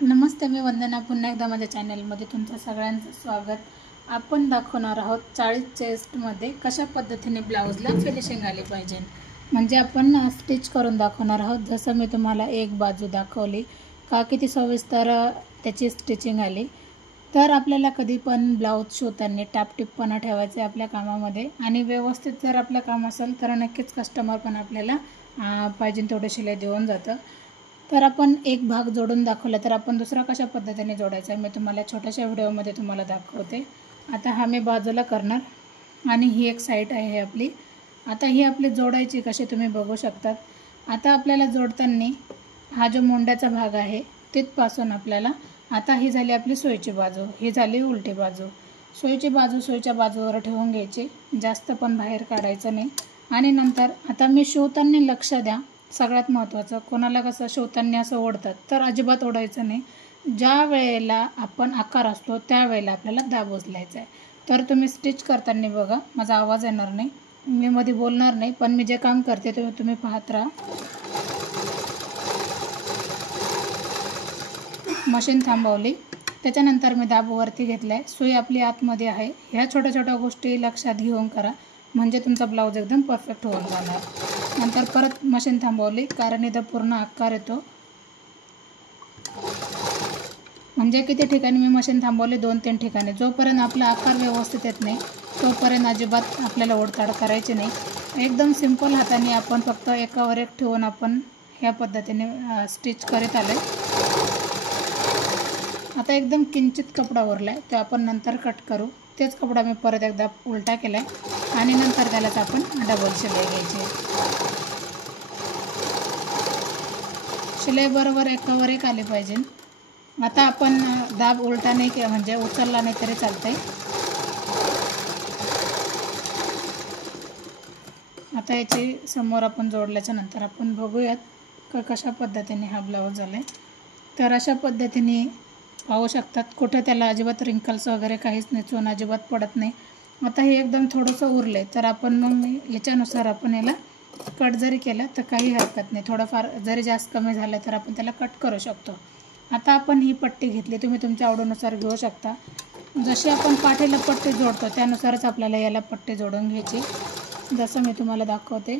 नमस्ते, मी वंदना. पुन्हा एकदा माझ्या चॅनलमध्ये तुमचं सगळ्यांचं स्वागत. आपण दाखवणार आहोत 40 चेस्टमध्ये कशा पद्धतीने ब्लाऊजला फिनिशिंग आली पाहिजे. म्हणजे आपण स्टिच करून दाखवणार आहोत. जसं मी तुम्हाला एक बाजू दाखवली का किती सविस्तर त्याची स्टिचिंग आली. तर आपल्याला कधी पण ब्लाऊज शिवताना टापटिपपणा ठेवायचे आपल्या कामामध्ये, आणि व्यवस्थित जर आपलं काम असेल तर नक्कीच कस्टमर पण आपल्याला पाहिजे तेवढे शिलाई देऊन जातं. तर आपण एक भाग जोडून दाखवला तर आपण दुसरा कशा पद्धतीने जोडायचा मी तुम्हाला छोट्याशा व्हिडिओमध्ये तुम्हाला दाखवते. आता हा मी बाजूला करणार आणि ही एक साईड आहे आपली. आता ही आपली जोडायची कशी तुम्ही बघू शकतात. आता आपल्याला जोडताना हा जो मोंड्याचा भाग आहे तिथपासून आपल्याला, आता ही झाली आपली सोयीची बाजू, ही झाली उलटी बाजू. सोयीची बाजू सोयीच्या बाजूवर ठेवून घ्यायची, जास्त पण बाहेर काढायचं नाही. आणि नंतर आता मी शिवताना लक्ष द्या, सगळ्यात महत्त्वाचं, कोणाला कसं शिवताना असं ओढतात तर अजिबात ओढायचं नाही. ज्या वेळेला आपण आकार असतो त्यावेळेला आपल्याला दाब उचलायचा आहे. तर तुम्ही स्टिच करताना बघा, माझा आवाज येणार नाही, मी मध्ये बोलणार नाही, पण मी जे काम करते ते तुम्ही पाहत राहा. मशीन थांबवली, त्याच्यानंतर मी दाब वरती घेतला आहे, सुई आपली आतमध्ये आहे. ह्या छोट्या छोट्या गोष्टी लक्षात घेऊन करा, म्हणजे तुमचा ब्लाऊज एकदम परफेक्ट होऊन जाणार. नंतर परत मशीन थांबवली, कारण इथं पूर्ण आकार येतो. म्हणजे किती ठिकाणी मी मशीन थांबवले, 2-3 ठिकाणी. जोपर्यंत आपला आकार व्यवस्थित येत नाही तोपर्यंत अजिबात आपल्याला ओढताड करायची नाही. एकदम सिंपल हाताने आपण फक्त एकावर एक ठेवून आपण ह्या पद्धतीने स्टिच करीत आले. आता एकदम किंचित कपडा उरला आहे, तो आपण नंतर कट करू. तेच कपडा मी परत एकदा उलटा केला आहे आणि नंतर त्यालाच आपण डबल शिलाई घ्यायची. शिलाई बरोबर एकावर एक आली पाहिजे. आता आपण दाब उलटा नाही केला म्हणजे उचलला नाही तरी चालतंय. आता याची समोर आपण जोडल्याच्या नंतर आपण बघूयात का कशा पद्धतीने हा ब्लाऊज झाला आहे. तर अशा पद्धतीने पाहू शकतात, कुठे त्याला अजिबात रिंकल्स वगैरे काहीच नाही, चोन अजिबात पडत नाही. आता हे एकदम थोडंसं उरले तर आपण मग याच्यानुसार आपण याला कट जरी केलं तर काही हरकत नाही. थोडंफार जरी जास्त कमी झालं तर आपण त्याला कट करू शकतो. आता आपण ही पट्टी घेतली, तुम्ही तुमच्या आवडीनुसार घेऊ शकता. जशी आपण पाठीला पट्टी जोडतो त्यानुसारच आपल्याला याला पट्टी जोडून घ्यायची, जसं मी तुम्हाला दाखवते.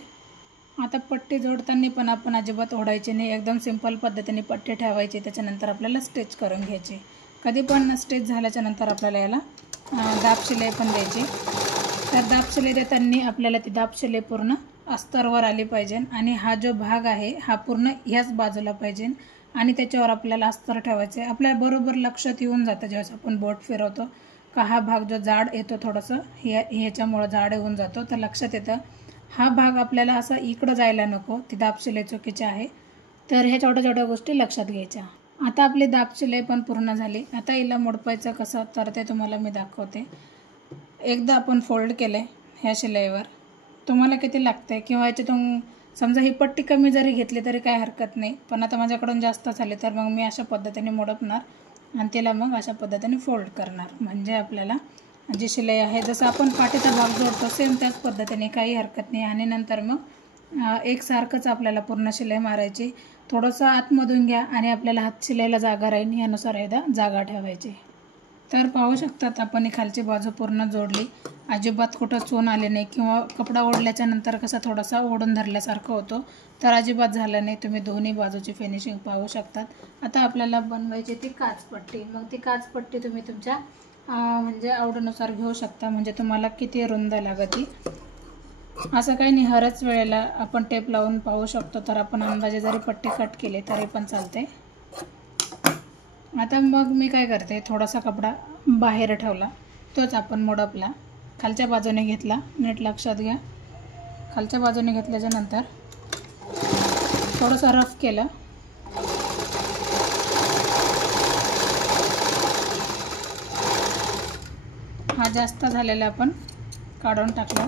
आता पट्टी जोडताना पण आपण अजिबात ओढायची नाही, एकदम सिंपल पद्धतीने पट्टी ठेवायची, त्याच्यानंतर आपल्याला स्टिच करून घ्यायची. कधी पण स्टिच झाल्याच्या नंतर आपल्याला याला दाब शिलाई पण द्यायची. तर दाब शिलाई देताना आपल्याला ती दाब शिलाई पूर्ण अस्तरवर आली पाहिजे, आणि हा जो भाग आहे हा पूर्ण ह्याच बाजूला पाहिजे, आणि त्याच्यावर आपल्याला अस्तर ठेवायचे. आपल्याला बरोबर लक्षात येऊन जातं ज्यावेळेस आपण बोट फिरवतो का हा भाग जो जाड येतो, थोडंसं ह्याच्यामुळं जाड येऊन जातो, तर लक्षात येतं. हा भाग आपल्याला असं इकडं जायला नको, ती दाब शिलाई चुकीची आहे. तर ह्या छोट्या छोट्या गोष्टी लक्षात घ्यायच्या. आता आपली दाब शिलाई पण पूर्ण झाली. आता हिला मोडपायचं कसं तर ते तुम्हाला मी दाखवते. एकदा आपण फोल्ड केलं ह्या शिलाईवर, तुम्हाला किती लागते किंवा याच्यातून समजा ही पट्टी कमी जरी घेतली तरी काय हरकत नाही, पण आता माझ्याकडून जास्त झाली तर मग मी अशा पद्धतीने मोडपणार आणि तिला मग अशा पद्धतीने फोल्ड करणार. म्हणजे आपल्याला जी शिलाई आहे, जसं आपण पाठीचा भाग जोडतो सेम त्याच पद्धतीने, काही हरकत नाही. आणि नंतर मग एकसारखंच आपल्याला पूर्ण शिलाई मारायची. थोडंसं आतमधून घ्या आणि आपल्याला हात शिलाईला जागा राहील यानुसार एकदा जागा ठेवायची. तर पाहू शकतात आपण ही खालची बाजू पूर्ण जोडली, अजिबात कुठं चोन आले नाही, किंवा कपडा ओढल्याच्या नंतर कसा थोडासा ओढून धरल्यासारखं होतो, तर अजिबात झालं नाही. तुम्ही दोन्ही बाजूची फिनिशिंग पाहू शकतात. आता आपल्याला बनवायची ती काचपट्टी. मग ती काचपट्टी तुम्ही तुमच्या म्हणजे आवडीनुसार घेऊ शकता, म्हणजे तुम्हाला किती रुंद लागते असं काही नाही. हरच वेळेला आपण टेप लावून पाहू शकतो, तर आपण अंदाजे जरी पट्टी कट केली तरी पण चालते. आता मग मी काय करते, थोडासा कपडा बाहेर ठेवला, तोच आपण मोडपला, खालच्या बाजूने घेतला. नीट लक्षात घ्या, खालच्या बाजूने घेतल्याच्या नंतर थोडंसं रफ केलं. हा जास्त झालेला आपण काढून टाकला.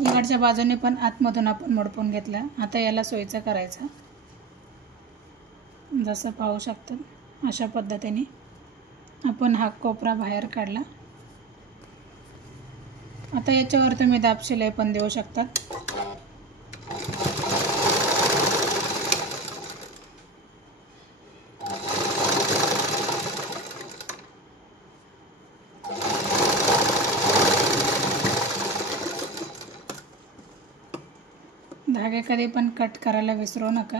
इकडच्या बाजूने पण आतमधून आपण मोडपून घेतलं. आता याला सोयीचं करायचं, जसं पाहू शकता अशा पद्धतीने आपण हा कोपरा बाहेर काढला. आता याच्यावर तुम्ही दाब शिलाई पण देऊ शकतात. धागे कधी पण कट करायला विसरू नका.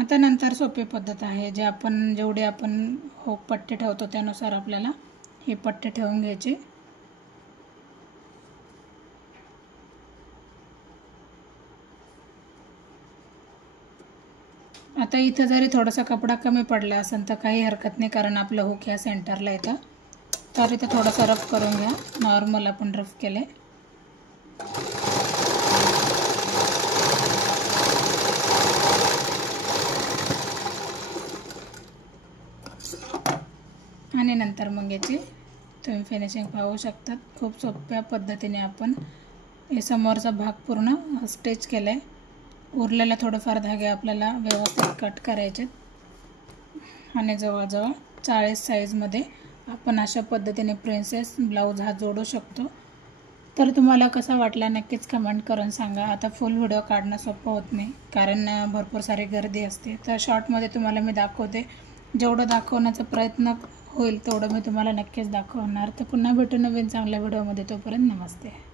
आता नंतर सोपी पद्धत आहे, जेवढे आपण पट्टे ठेवतो त्यानुसार आपल्याला हे पट्टे ठेवून घ्यायचे. आता इथं जरी थोडासा कपडा कमी पडला असेल तर काही हरकत नाही, कारण आपलं हुक या सेंटरला येतं. तर इथं थोडासा रफ करून घ्या. नॉर्मल आपण रफ केले. आणि नंतर मग याची तुम्ही फिनिशिंग पाहू शकतात. खूप सोप्या पद्धतीने आपण हे समोरचा भाग पूर्ण स्टिच केला आहे. उरलेला थोडेफार धागे आपल्याला व्यवस्थित कट करायचे आणि जवळजवळ 40 साईजमध्ये आपण अशा पद्धतीने प्रिन्सेस ब्लाऊज हा जोडू शकतो. तर तुम्हाला कसा वाटला नक्कीच कमेंट करून सांगा. आता फुल व्हिडिओ काढणं सोपं होत नाही, कारण भरपूर सारी गर्दी असते. तर शॉर्टमध्ये तुम्हाला मी दाखवते. जेवढं दाखवण्याचा प्रयत्न होईल तेवढं मी तुम्हाला नक्कीच दाखवणार. तर पुन्हा भेटू नवीन चांगल्या व्हिडिओमध्ये. तोपर्यंत नमस्ते.